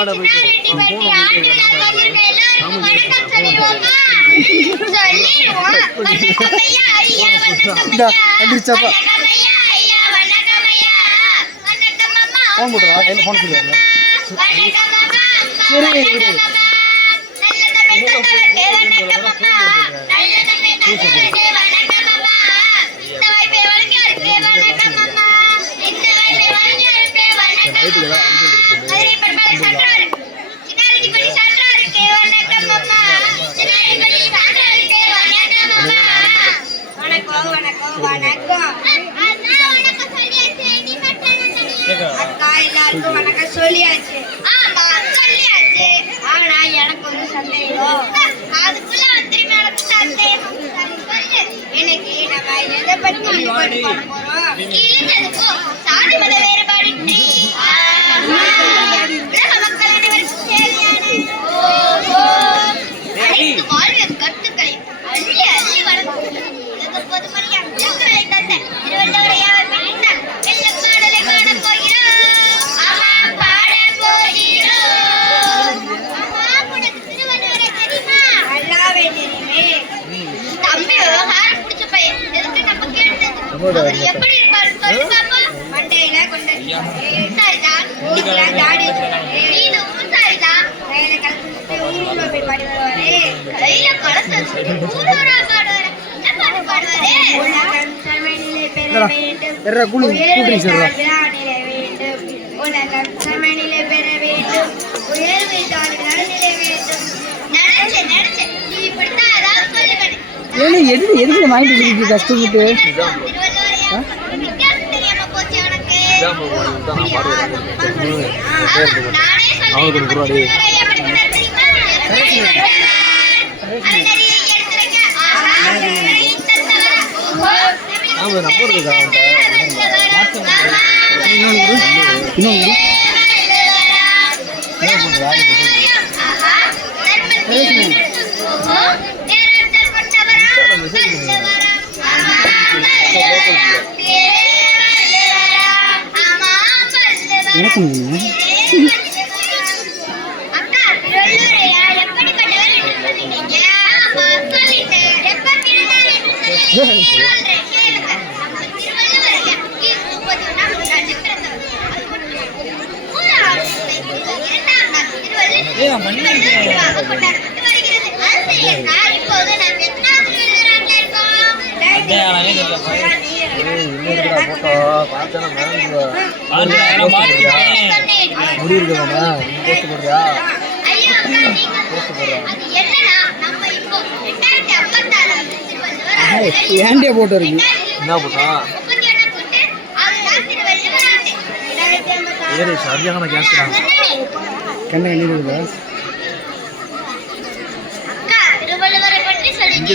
அப்பாட போயிட்டு கண்டிச்சாப்பா. ஃபோன் போட்டுருவா கையில் ஃபோன் சொல்லுவாங்க? சரி சொல்லியாச்சு. ஆமா சொல்லியாச்சு. ஆனா எனக்கு ஒரு சந்தேகம். அதுக்குள்ள வந்து எனக்கு சந்தேகம் எனக்கு நம்ம எதை பத்தி போறோம்? சாதி மத எர்ற கூலி கூலி சார் எது எதுக்கு வாங்கிட்டு இருக்கு கஷ்டப்பட்டு நம்பர் இருக்கா இன்னொன்று? எனக்கு அத்தனை முடி இருக்கிறவங்க போஸ்ட் போடுறியா? போஸ்ட் போடுறா? ஏண்டியா போட்டோ இருக்கு என்ன போட்டா? ஏறு சரியான கேஸ் தான் கண்ண கண்ணீர் இருக்குதா இங்கே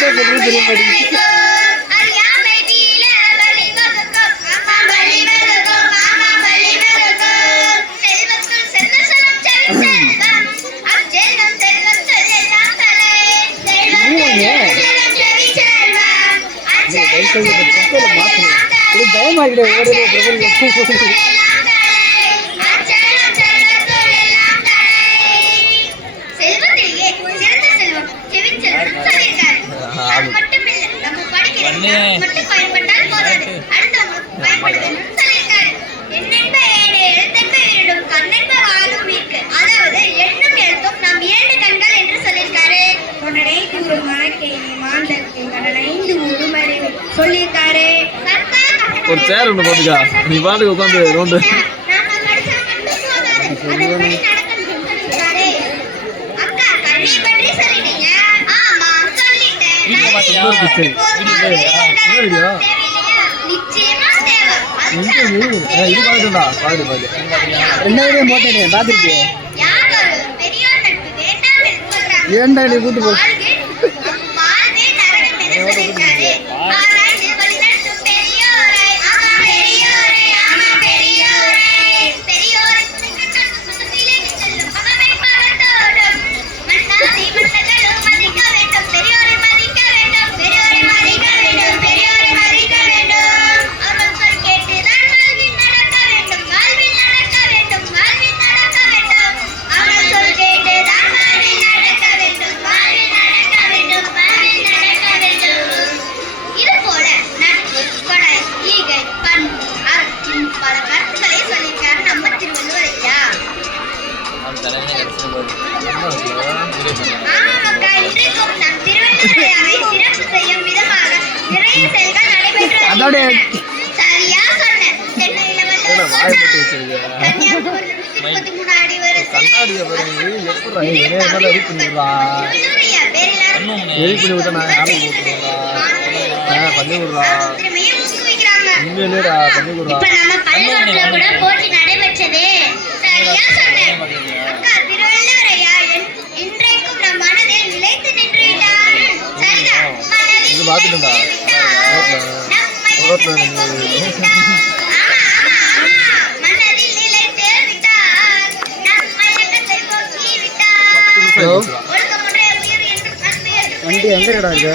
என்ன சொல்றது தெரிய மாட்டேங்குது பயமாகிட்ட ஓடுறது ஒரு சேர் ஒன்று போட்டுக்கா. நீ பாட்டுக்கு உட்காந்து ரோண்டு சொல்லுவேன் இது? பாத்துடா பாடு பாடு என்ன வீடியோ நீ கூட்டு போ அதோட கண்ணாடிய எப்படி ரெடி பண்ணிடுவா ரெடி பண்ணி விட்டா நான் யாரும் போட்டுருவா பண்ணி விடுறா உண்மையிலேடா பண்ணி விடுறா பார்த்துட்டா வண்டி எந்த கடா இருக்கு?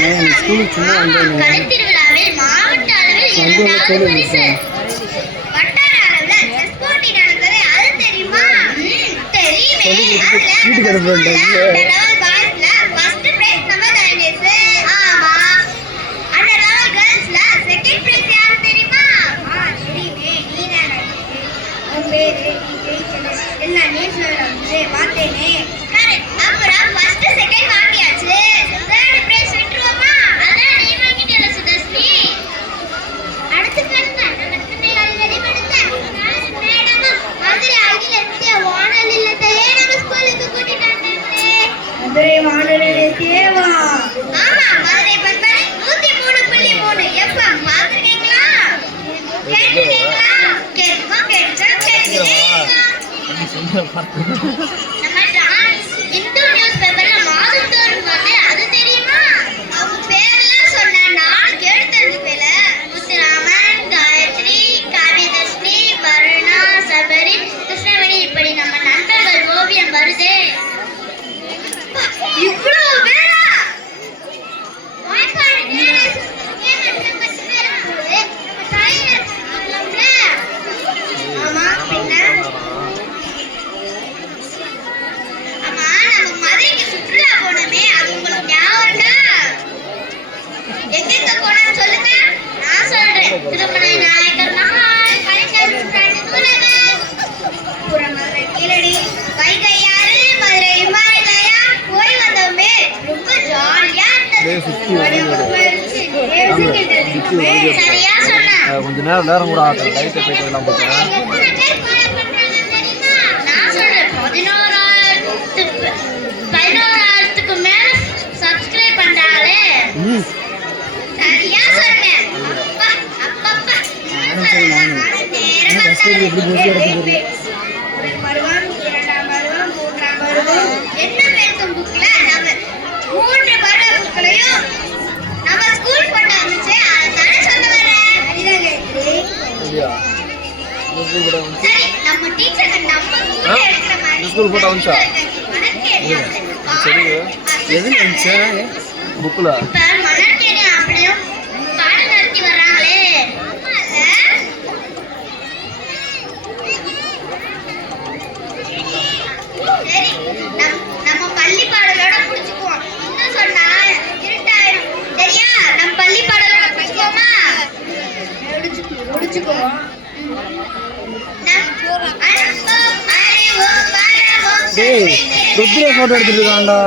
நான் எங்கள் ஸ்கூலுக்கு சும்மா வந்தேன் சந்தோஷம் சொல்லி சொல்லி வீட்டுக்கு அனுப்பிட்டேன் கொஞ்ச நேரம் நேரம் கூட ஆகும் லைட்டை போய் எல்லாம் போட்டேன் எப்படி స్కూల్ ఫోటో ఉంచా ఎందుకు బుక్లా எப்படி ஃபோட்டோ எடுத்துட்டு இருக்காண்டா